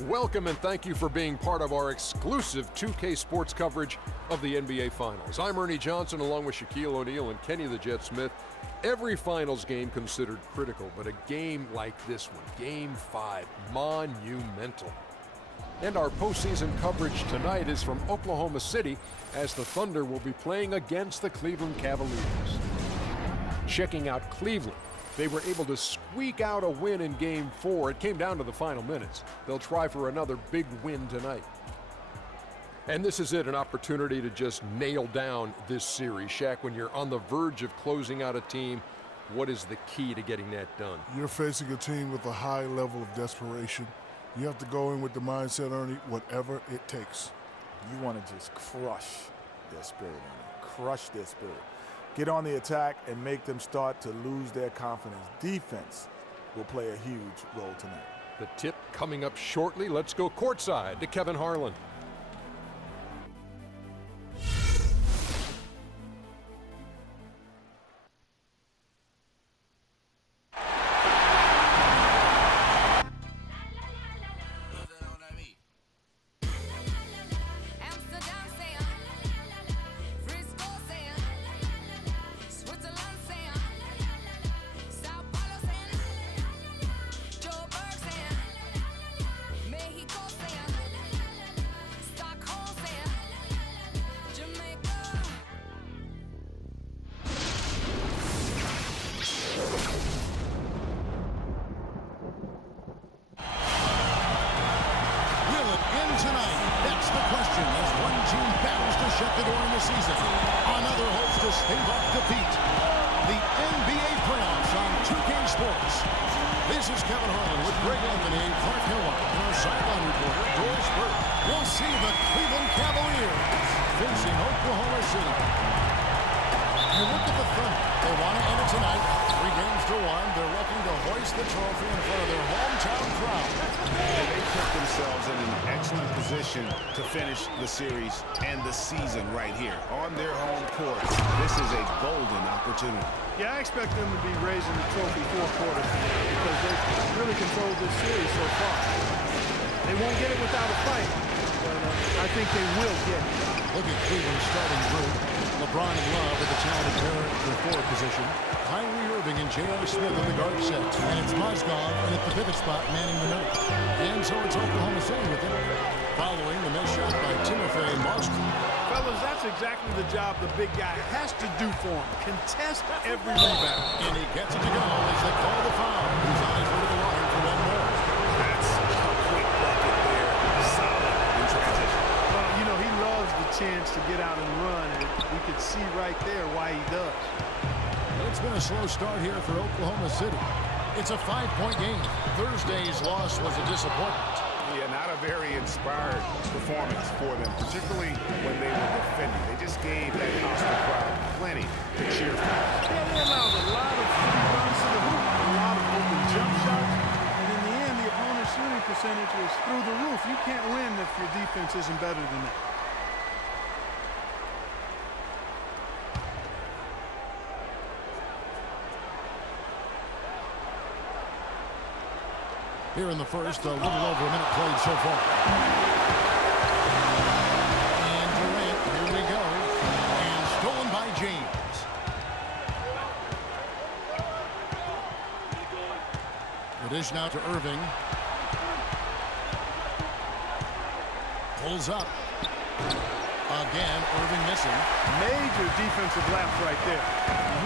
Welcome and thank you for being part of our exclusive 2K Sports coverage of the NBA Finals. I'm Ernie Johnson along with Shaquille O'Neal and Kenny the Jet Smith. Every Finals game considered critical, but a game like this one, Game 5, monumental. And our postseason coverage tonight is from Oklahoma City as the Thunder will be playing against the Cleveland Cavaliers. Checking out Cleveland, they were able to squeak out a win in Game 4. It came down to the final minutes. They'll try for another big win tonight. And this is it, an opportunity to just nail down this series. Shaq, when you're on the verge of closing out a team, what is the key to getting that done? You're facing a team with a high level of desperation. You have to go in with the mindset, Ernie, whatever it takes. You want to just crush their spirit, Ernie. Crush their spirit. Get on the attack and make them start to lose their confidence. Defense will play a huge role tonight. The tip coming up shortly. Let's go courtside to Kevin Harlan. To finish the series and the season right here on their home court. This is a golden opportunity. Yeah, I expect them to be raising the trophy 4 quarters because they've really controlled this series so far. They won't get it without a fight, but I think they will get it. Look at Cleveland's starting group. LeBron and Love at the talented pair at the forward position. Kyrie Irving and J.R. Smith in the guard set. And it's Mozgov and at the pivot spot manning the middle. And so it's Oklahoma City with it. Following the missed shot by Timofey Mozgov. Fellas, that's exactly the job the big guy has to do for him. Contest every rebound. And he gets it to go as they call the foul. His eyes were to the line for one more. That's a quick bucket there. Solid in transition. Well, you know, he loves the chance to get out and run, and we could see right there why he does. It's been a slow start here for Oklahoma City. It's a 5-point game. Thursday's loss was a disappointment. Yeah, not a very inspired performance for them, particularly when they were defending. They just gave that hostile crowd plenty to cheer for. Yeah, they allowed a lot of free runs to the hoop, a lot of open jump shots, and in the end, the opponent's shooting percentage was through the roof. You can't win if your defense isn't better than that. Here in the first, a little over a minute played so far. And Durant, here we go. And stolen by James. The dish now to Irving. Pulls up. Again, Irving missing. Major defensive lapse right there.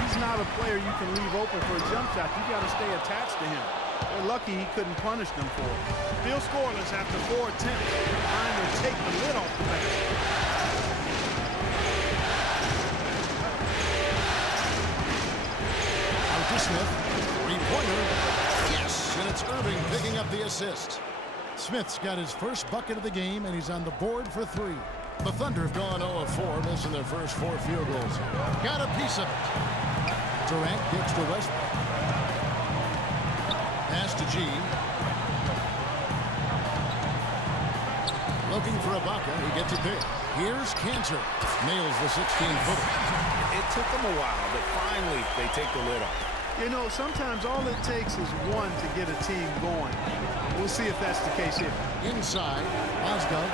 He's not a player you can leave open for a jump shot. You got to stay attached to him. They're lucky he couldn't punish them for it. Still scoreless after 4 attempts. Trying to take the lid off the bench. Out to Smith. Three-pointer. Yes, and it's Irving picking up the assist. Smith's got his first bucket of the game, and he's on the board for 3. The Thunder have gone 0 of 4, missing their first 4 field goals. Got a piece of it. Durant gives to Westbrook. Pass to G. Looking for Ibaka. He gets it there. Here's Cantor. Nails the 16-footer. It took them a while, but finally they take the lid off. You know, sometimes all it takes is one to get a team going. We'll We'll see if that's the case here. Inside, Ozgov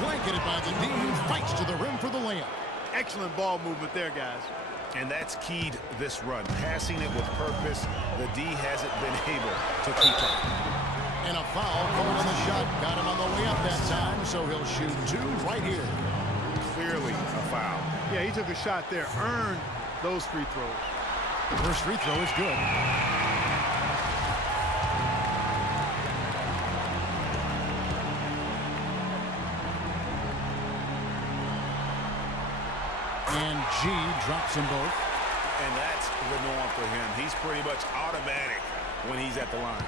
blanketed by the D, fights to the rim for the layup. Excellent ball movement there, guys. And that's keyed this run. Passing it with purpose. The D hasn't been able to keep up. And a foul called on the shot. Got him on the way up that time, so he'll shoot 2 right here. Clearly a foul. Yeah, he took a shot there. Earned those free throws. First free throw is good. And G drops them both. And that's the norm for him. He's pretty much automatic when he's at the line.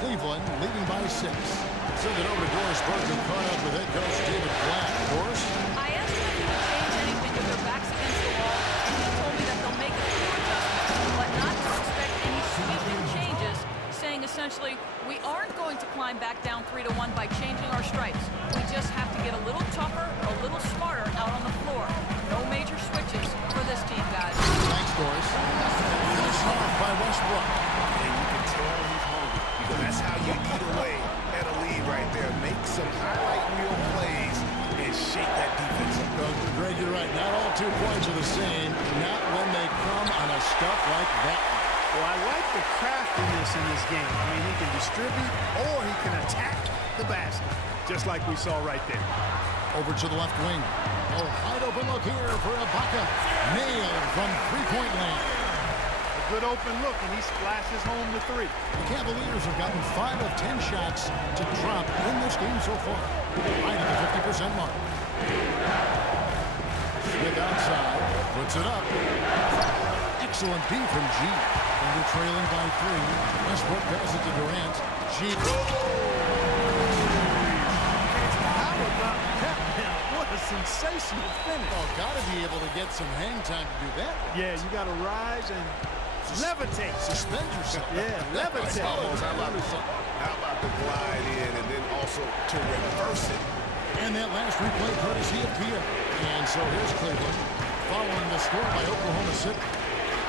Cleveland leading by 6. Send it over to Doris Burke and caught up with head coach David Black. Doris? I asked him if he would change anything with their backs against the wall, and he told me that they'll make a few adjustments, but not to expect any sweeping changes, saying essentially, we aren't going to climb back down 3-1 by changing our stripes. We just have to get a little tougher, a little smarter out on the floor. No major switches for this team, guys. Thanks, Doris. Finished off by Westbrook. And you can tell he's hungry because that's how you eat away at a lead right there. Make some highlight reel plays and shake that defense up. Greg, you're right. Not all 2 points are the same. Not when they come on a stuff like that. Well, I like the craftiness in this game. I mean, he can distribute or he can attack the basket, just like we saw right there. Over to the left wing. Oh, wide open look here for Ibaka. Nailed from three-point land. A good open look, and he splashes home the 3. The Cavaliers have gotten 5 of 10 shots to drop in this game so far. Right at the 50% mark. Smith outside, puts it up. Excellent D from G. And they're trailing by 3. Westbrook passes to Durant. G. How about that now? What a sensational finish. Oh, gotta be able to get some hang time to do that. Yeah, you got to rise and levitate. Suspend yourself. Yeah, levitate. How about the glide in and then also to reverse it? And that last replay courtesy of Kia. And so here's Cleveland following the score by Oklahoma City.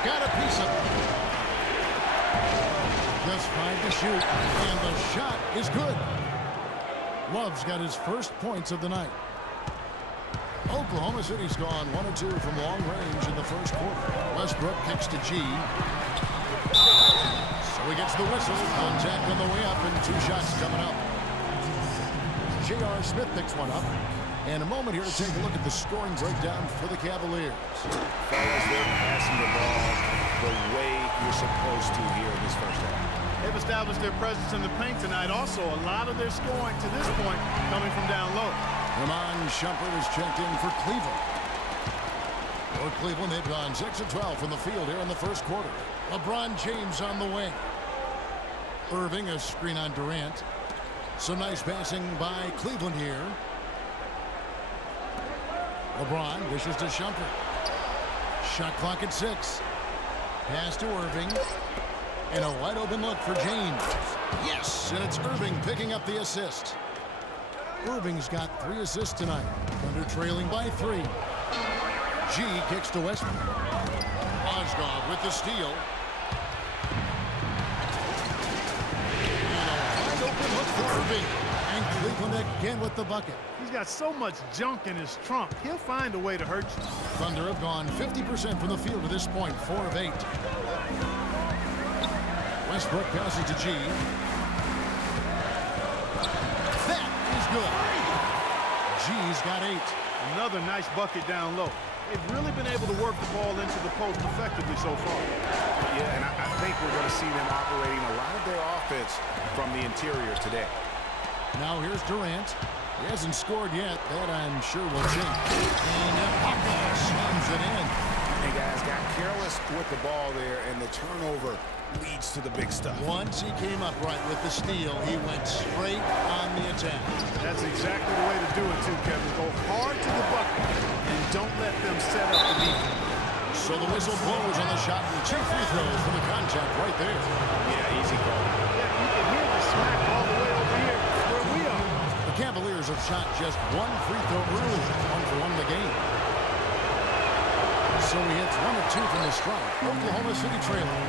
Got a piece of it. Just 5 to shoot. And the shot is good. Love's got his first points of the night. Oklahoma City's gone 1 of 2 from long range in the first quarter. Westbrook kicks to G. So he gets the whistle. Contact on the way up and 2 shots coming up. J.R. Smith picks one up. And a moment here to take a look at the scoring breakdown for the Cavaliers. Fellas, they're passing the ball the way you're supposed to here in this first half. They've established their presence in the paint tonight. Also, a lot of their scoring to this point coming from down low. Ramon Shumpert is checked in for Cleveland. For Cleveland, they've gone 6 of 12 from the field here in the first quarter. LeBron James on the wing. Irving, a screen on Durant. Some nice passing by Cleveland here. LeBron dishes to Shumpert. Shot clock at 6. Pass to Irving. And a wide open look for James. Yes, and it's Irving picking up the assist. Irving's got 3 assists tonight. Thunder trailing by 3. G kicks to Westbrook. Ozgov with the steal. And a wide open look for Irving. And Cleveland again with the bucket. He's got so much junk in his trunk. He'll find a way to hurt you. Thunder have gone 50% from the field to this point, 4 of 8. Westbrook passes to G. That is good. G's got 8. Another nice bucket down low. They've really been able to work the ball into the post effectively so far. Yeah, and I think we're going to see them operating a lot of their offense from the interior today. Now here's Durant. He hasn't scored yet. That I'm sure will change. And Ibaka slams it in. And guys got careless with the ball there, and the turnover leads to the big stuff. Once he came up right with the steal, he went straight on the attack. That's exactly the way to do it, too, Kevin. Go hard to the bucket and don't let them set up the defense. So the whistle blows on the shot and 2 free throws for the contact right there. Yeah, easy call. Yeah, you can hear the smack all the way over here where we are. The Cavaliers have shot just 1 free throw early, 1 for 1 in the game. So he hits 1 of 2 from the strike. Oklahoma City trailing.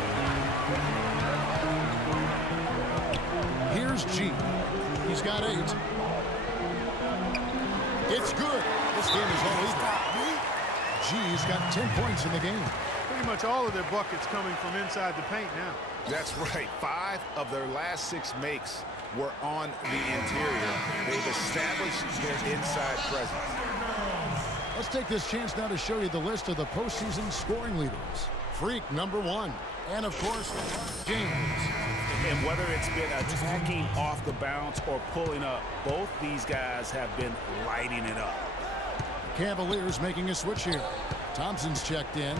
Here's G. He's got 8. It's good. This game is all even. G's got 10 points in the game. Pretty much all of their buckets coming from inside the paint now. That's right. 5 of their last 6 makes were on the interior. They've established their inside presence. Let's take this chance now to show you the list of the postseason scoring leaders. Freak, number 1. And, of course, James. And whether it's been attacking off the bounce or pulling up, both these guys have been lighting it up. Cavaliers making a switch here. Thompson's checked in.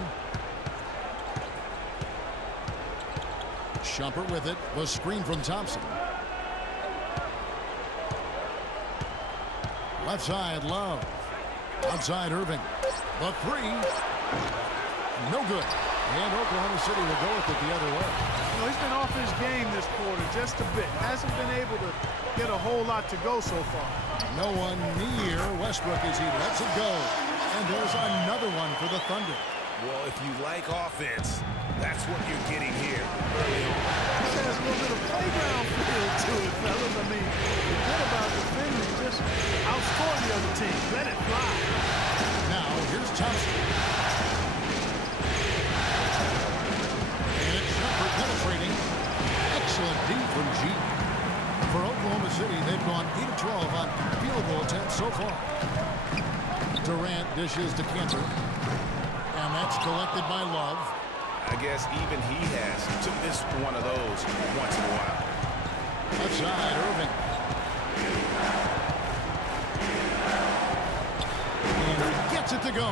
Shumpert with it. Was screen from Thompson. Left side, Love. Outside, Irving. The 3. No good. And Oklahoma City will go with it the other way. You know, he's been off his game this quarter just a bit. Hasn't been able to get a whole lot to go so far. No one near Westbrook as he lets it go. And there's another one for the Thunder. Well, if you like offense, that's what you're getting here early on. This has a little bit of playground feel to it, fellas. I mean, forget about defending. Just outscore the other team. Let it fly. Now, here's Thompson. Penetrating. Excellent D from G. For Oklahoma City, they've gone 8 of 12 on field goal attempts so far. Durant dishes to Cantor. And that's collected by Love. I guess even he has to miss one of those once in a while. Left side, Irving. And he gets it to go.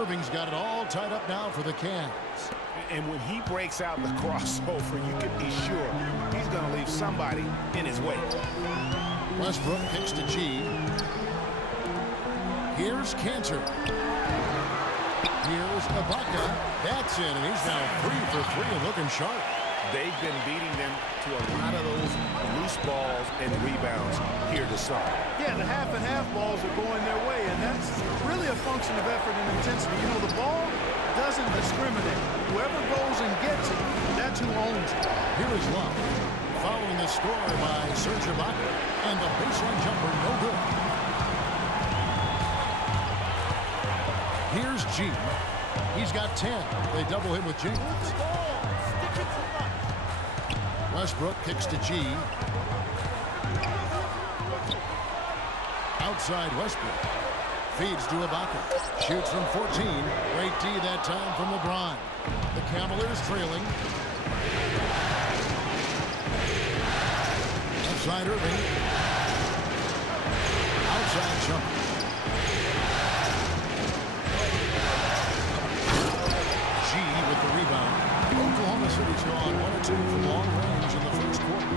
Irving's got it all tied up now for the Cavs. And when he breaks out the crossover, you can be sure he's going to leave somebody in his way. Westbrook kicks to G. Here's Cantor. Here's Ibaka. That's in, and he's now 3 for 3 and looking sharp. They've been beating them to a lot of those loose balls and rebounds here to start. Yeah, the half and half balls are going their way, and that's really a function of effort and intensity. You know, the ball doesn't discriminate. Whoever goes and gets it, that's who owns it. Here is Love. Following the score by Serge Ibaka. And the baseline jumper, no good. Here's G. He's got 10. They double him with James. Westbrook kicks to G. Outside Westbrook. Feeds to Ibaka. Shoots from 14. Great D that time from LeBron. The Cavaliers trailing. Outside Irving. Outside Shumpert. G with the rebound. Oklahoma City's gone 1 or 2 from long range in the first quarter.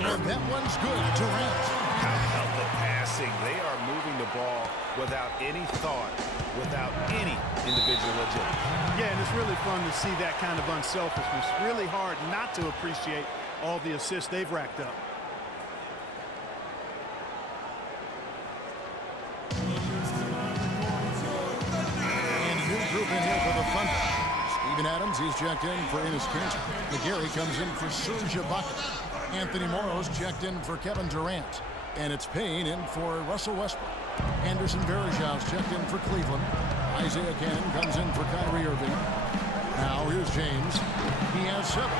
And that one's good. Durant. How about the passing? They are moving the ball without any thought, without any individual agility. Yeah, and it's really fun to see that kind of unselfishness. Really hard not to appreciate all the assists they've racked up. And a new group in here for the Thunder. Steven Adams, he's checked in for Enes Kanter. McGarry comes in for Serge Ibaka. Anthony Morrow's checked in for Kevin Durant. And it's Payne in for Russell Westbrook. Anderson Varejau's checked in for Cleveland. Isaiah Cannon comes in for Kyrie Irving. Now here's James. He has 7.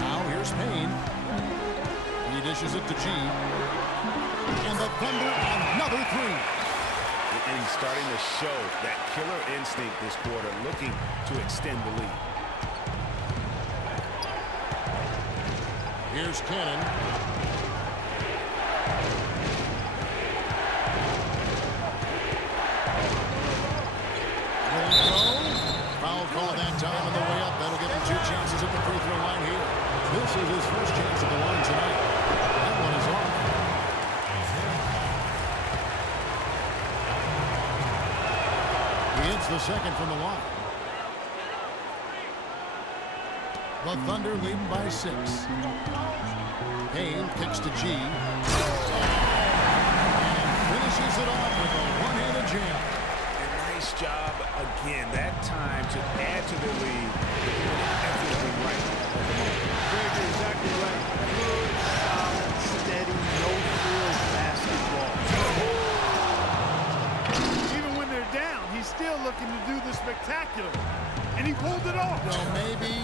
Now here's Payne. He dishes it to G. And the Thunder another 3. And he's starting to show that killer instinct this quarter, looking to extend the lead. Here's Cannon. Will go. Foul call that time on the way up. That'll give him 2 chances at the free throw line here. This is his first chance at the line tonight. That one is off. He hits the second from the line. The Thunder leading by 6. Payne kicks to G. And finishes it off with a one-handed jam. And Nice job again. That time to add to the lead. Everything right at the moment. Greg, you're exactly right. Good, solid, steady, no-frills basketball. Even when they're down, he's still looking to do the spectacular. And he pulled it off. Well, maybe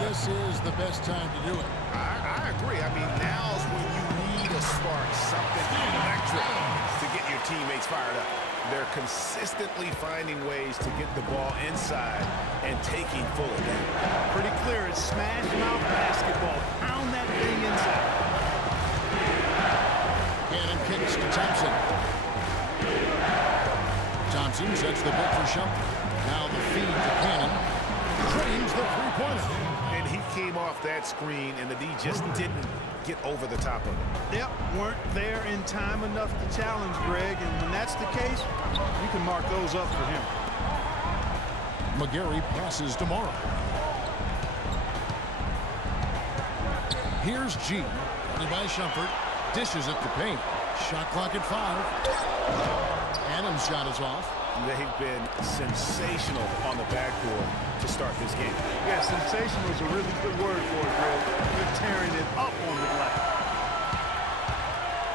this is the best time to do it. I agree. I mean, now's when you need a spark, something electric to get your teammates fired up. They're consistently finding ways to get the ball inside and taking full advantage. Pretty clear. It's smash mouth basketball. Pound that thing inside. Cannon kicks to Thompson. Thompson sets the bit for Shumpert. Now the feed to Cannon. Drains the three-pointer. And he came off that screen, and the D just didn't get over the top of it. Yep, weren't there in time enough to challenge Greg, and when that's the case, you can mark those up for him. McGarry passes to Morrow. Here's G. Running by Shumpert. Dishes at the paint. Shot clock at 5. Adams' shot is off. They've been sensational on the backboard to start this game. Yeah, sensational is a really good word for it, Greg. They're tearing it up on the glass.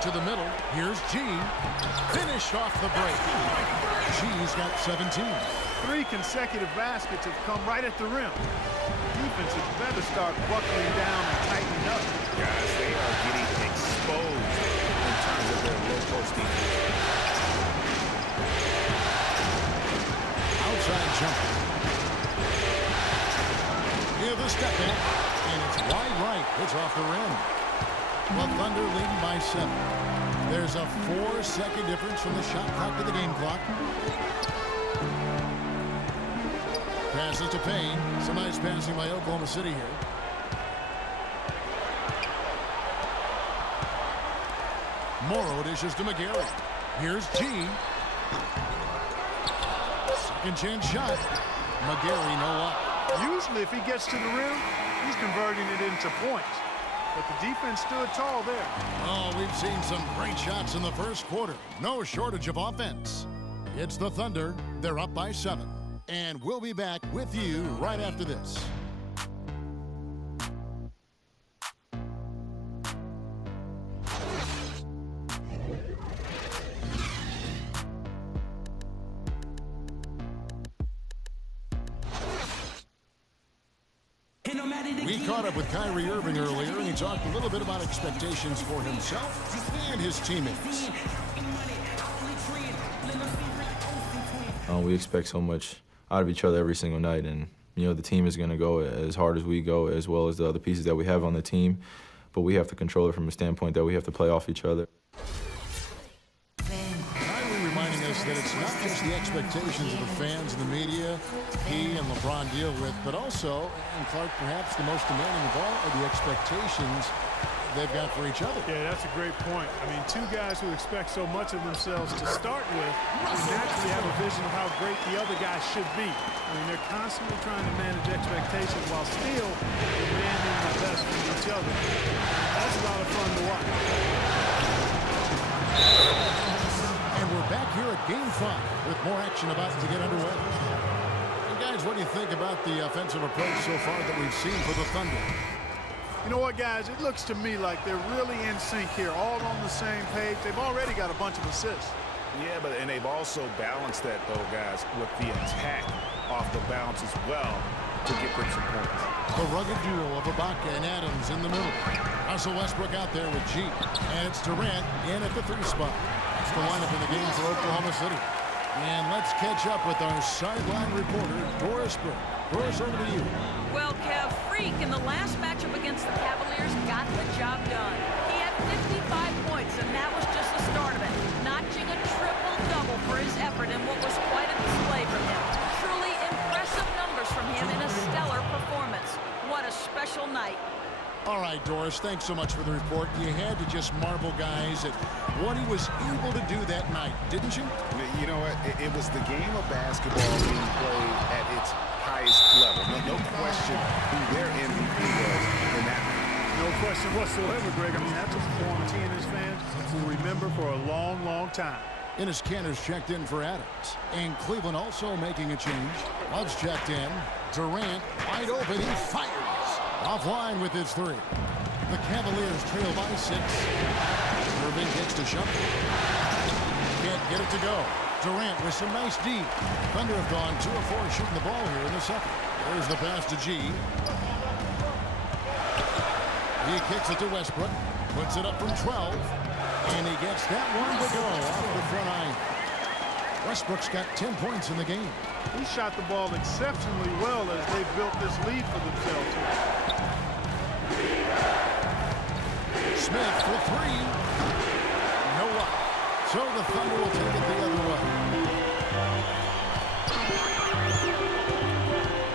To the middle, here's G. Finished off the break. G's got 17. 3 consecutive baskets have come right at the rim. Defense had better start buckling down and tightening up. Guys, they are getting exposed in terms of their low post defense. Outside jumper. Here's the step in, and it's wide right. It's off the rim. The Thunder leading by 7. There's a 4-second difference from the shot clock to the game clock. Passes to Payne. Some nice passing by Oklahoma City here. Morrow dishes to McGarry. Here's G. Second chance shot. McGarry no luck. Usually if he gets to the rim, he's converting it into points. But the defense stood tall there. Oh, we've seen some great shots in the first quarter. No shortage of offense. It's the Thunder. They're up by 7. And we'll be back with you right after this. We caught up with Kyrie Irving earlier, and he talked a little bit about expectations for himself and his teammates. We expect so much out of each other every single night, and the team is going to go as hard as we go, as well as the other pieces that we have on the team, but we have to control it from a standpoint that we have to play off each other. Kyrie reminding us that it's not just the expectations of the fans and the media he and LeBron deal with, but also, and Clark, perhaps the most demanding of all, are the expectations they've got for each other. Yeah, that's a great point. I mean, 2 guys who expect so much of themselves to start with naturally have a vision of how great the other guy should be. I mean, they're constantly trying to manage expectations while still demanding the best from each other. That's a lot of fun to watch. And we're back here at Game 5 with more action about to get underway. And guys, what do you think about the offensive approach so far that we've seen for the Thunder? You know what, guys? It looks to me like they're really in sync here, all on the same page. They've already got a bunch of assists. Yeah, and they've also balanced that, though, guys, with the attack off the bounce as well to get them some points. The rugged duo of Ibaka and Adams in the middle. Russell Westbrook out there with G. And it's Durant in at the 3 spot. That's the lineup in the game for Oklahoma City. And let's catch up with our sideline reporter, Doris Burke. Doris, over to you. Well, Kev, Freak in the last matchup against the Cavaliers got the job done. He had 55 points, and that was just the start of it, notching a triple-double for his effort in what was quite a display from him. Truly impressive numbers from him in a stellar performance. What a special night. All right, Doris, thanks so much for the report. You had to just marvel, guys, at what he was able to do that night, didn't you? You know what? It was the game of basketball being played at its highest level. No question who their MVP was in that night. No question whatsoever, Greg. I mean, that's a performance he and his fans will remember for a long, long time. Enes Kanter's checked in for Adams. And Cleveland also making a change. Love's checked in. Durant wide open. He fires. Offline with his three. The Cavaliers trail by 6. Irving gets to Shumpert. Can't get it to go. Durant with some nice D. Thunder have gone 2 of 4 shooting the ball here in the second. There's the pass to G. He kicks it to Westbrook. Puts it up from 12. And he gets that one to go off the front iron. Westbrook's got 10 points in the game. He shot the ball exceptionally well as they built this lead for themselves. Smith for 3. No luck. So the Thunder will take it the other way.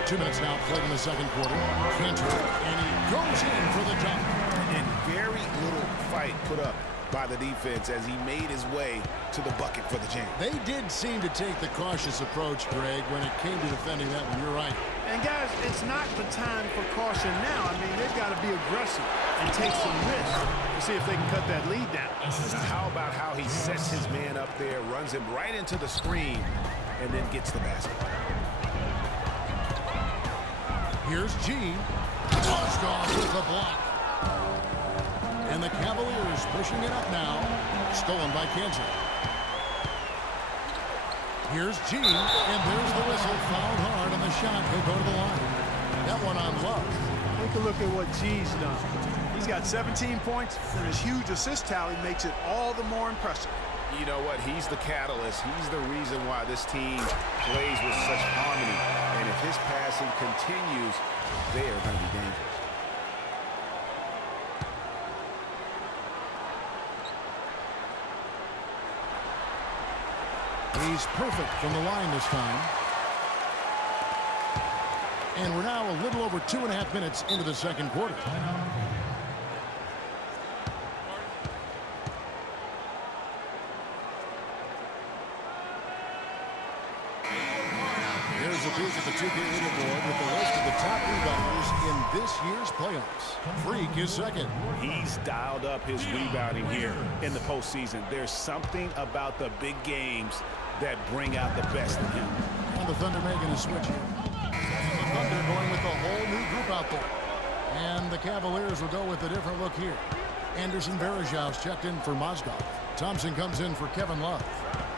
2 minutes now played in the second quarter. Kanter, and he goes in for the jump. And very little fight put up by the defense as he made his way to the bucket for the jam. They did seem to take the cautious approach, Greg, when it came to defending that one. You're right. And guys, it's not the time for caution now. I mean, they've got to be aggressive and take some risks to see if they can cut that lead down. How about how he sets his man up there, runs him right into the screen, and then gets the basket. Here's G. Mozgov with the block. And the Cavaliers pushing it up now. Stolen by Kanter. Here's G. And there's the whistle. Fouled hard on the shot. He'll go to the line. That one on Love. Take a look at what G's done. He's got 17 points, and his huge assist tally makes it all the more impressive. You know what? He's the catalyst. He's the reason why this team plays with such harmony. And if his passing continues, they are going to be dangerous. He's perfect from the line this time. And we're now a little over 2.5 minutes into the second quarter. Here's a peek at the 2K leaderboard with the list of the top rebounders in this year's playoffs. Freak is second. He's dialed up his rebounding here in the postseason. There's something about the big games that bring out the best in him. And the Thunder making a switch here. The Thunder going with a whole new group out there. And the Cavaliers will go with a different look here. Anderson Varejau's checked in for Mozgov. Thompson comes in for Kevin Love.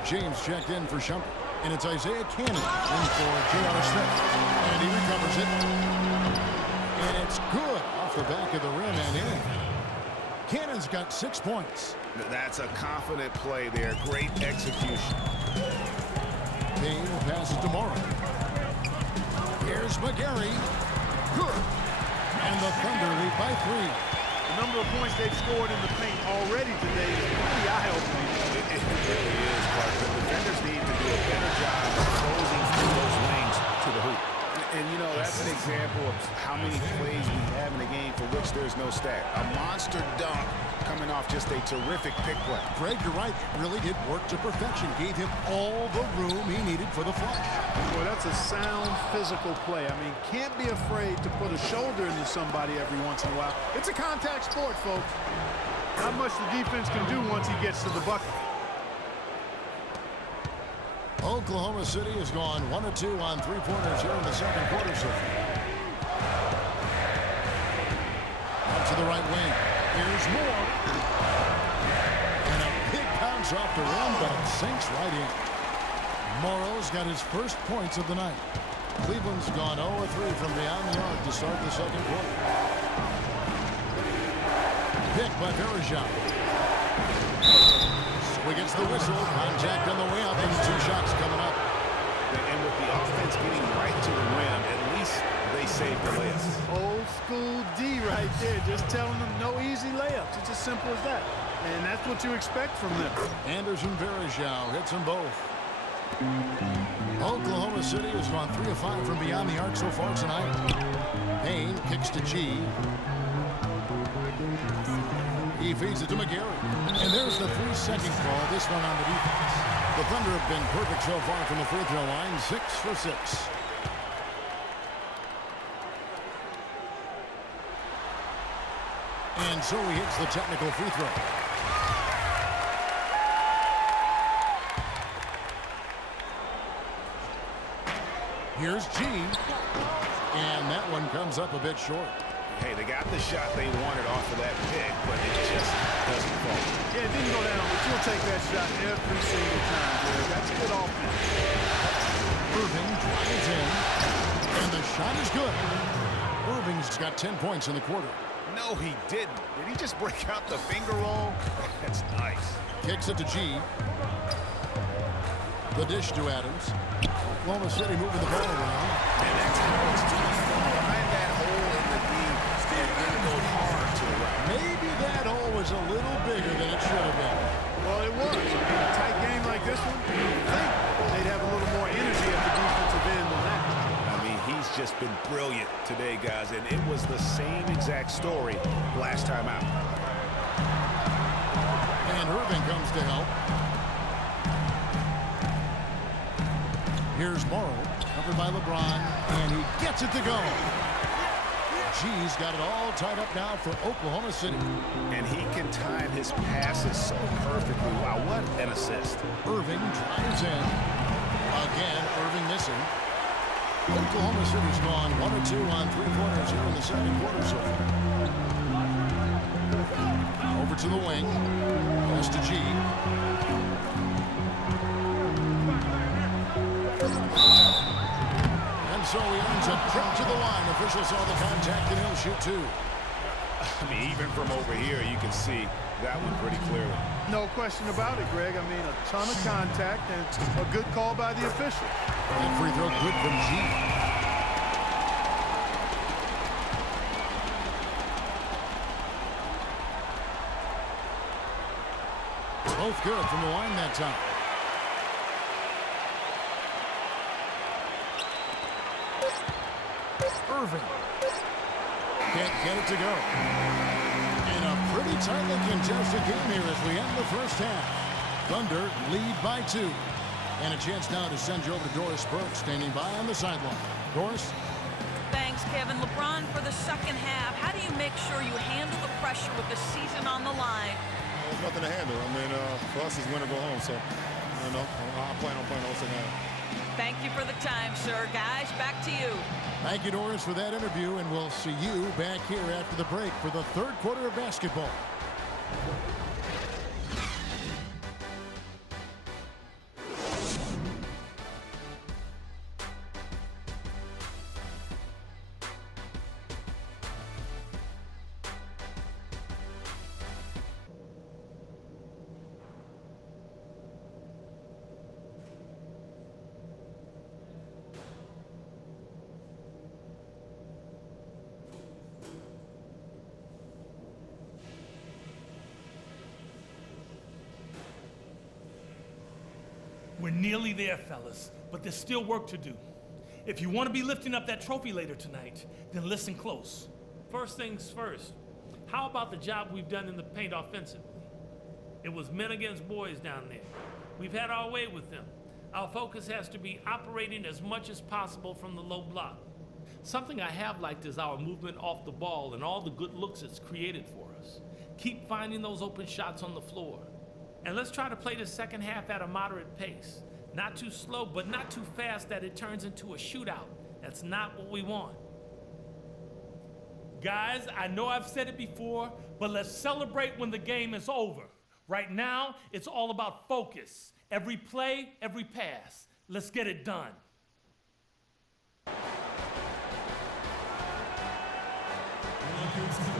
James checked in for Shumpert. And it's Isaiah Cannon in for J.R. Smith. And he recovers it. And it's good off the back of the rim and in. Cannon's got 6 points. That's a confident play there. Great execution. Payne will pass it to Morrow. Here's McGarry. Good. And the Thunder lead by 3. The number of points they've scored in the paint already today is pretty eye-opening. It really is, but the defenders need to do a better job of closing through those lanes to the hoop. And, you know, that's an example of how many plays we have in a game for which there's no stat. A monster dunk coming off just a terrific pick play. Greg, you're right. It really did work to perfection. Gave him all the room he needed for the flush. Boy, that's a sound physical play. I mean, can't be afraid to put a shoulder into somebody every once in a while. It's a contact sport, folks. Not much the defense can do once he gets to the bucket. Oklahoma City has gone 1 of 2 on 3-pointers here in the second quarter so far. Up to the right wing. Here's Moore. And a big bounce off the rim, but it sinks right in. Morrow's got his first points of the night. Cleveland's gone 0 of 3 from beyond the arc to start the second quarter. Pick by Varejao. So he gets the whistle. Contact on the way up and 2 shots coming up. And with the offense getting right to the rim, at least they saved the layups. Old school D right there, just telling them no easy layups. It's as simple as that. And that's what you expect from them. Anderson Varejao hits them both. Oklahoma City has gone 3 of 5 from beyond the arc so far tonight. Payne kicks to G. He feeds it to McGarry. And there's the 3-second call, this one on the defense. The Thunder have been perfect so far from the free throw line, 6 for 6. And so he hits the technical free throw. Here's G. And that one comes up a bit short. Hey, they got the shot they wanted off of that pick, but it just doesn't fall. Yeah, it didn't go down, but you'll take that shot every single time, Greg. That's good offense. Irving drives in, and the shot is good. Irving's got 10 points in the quarter. No, he didn't. Did he just break out the finger roll? That's nice. Kicks it to G. The dish to Adams. Oklahoma City moving the ball around. And that's how it's done. Find that hole in the D and then go hard to the right. Maybe that hole was a little bigger than it should have been. Well, it was. In a tight game like this one, you'd think they'd have a little more energy at the defensive end than that. I mean, he's just been brilliant today, guys, and it was the same exact story last time out. And Irving comes to help. Here's Morrow, covered by LeBron, and he gets it to go. G's got it all tied up now for Oklahoma City. And he can time his passes so perfectly. Wow, what an assist. Irving drives in. Again, Irving missing. Oklahoma City's gone 1 or 2 on three-pointers here in the second quarter so far. Over to the wing. Pass to G. And so he earns a trip to the line. Officials saw the contact and he'll shoot 2. I mean, even from over here, you can see that one pretty clearly. No question about it, Greg. I mean, a ton of contact and a good call by the official. And free throw good from G. Both good from the line that time. Irving can't get it to go. In a pretty tightly contested game here as we end the first half. Thunder lead by 2. And a chance now to send you over to Doris Burke, standing by on the sideline. Doris? Thanks, Kevin. LeBron, for the second half, how do you make sure you handle the pressure with the season on the line? There's nothing to handle. I mean, for us, it's win or go home. So, you know, I'm playing on the whole second half. Thank you for the time, sir. Guys, back to you. Thank you, Doris, for that interview, and we'll see you back here after the break for the third quarter of basketball. We're nearly there, fellas, but there's still work to do. If you want to be lifting up that trophy later tonight, then listen close. First things first, how about the job we've done in the paint offensively? It was men against boys down there. We've had our way with them. Our focus has to be operating as much as possible from the low block. Something I have liked is our movement off the ball and all the good looks it's created for us. Keep finding those open shots on the floor. And let's try to play the second half at a moderate pace. Not too slow, but not too fast that it turns into a shootout. That's not what we want. Guys, I know I've said it before, but let's celebrate when the game is over. Right now, it's all about focus. Every play, every pass. Let's get it done. Welcome to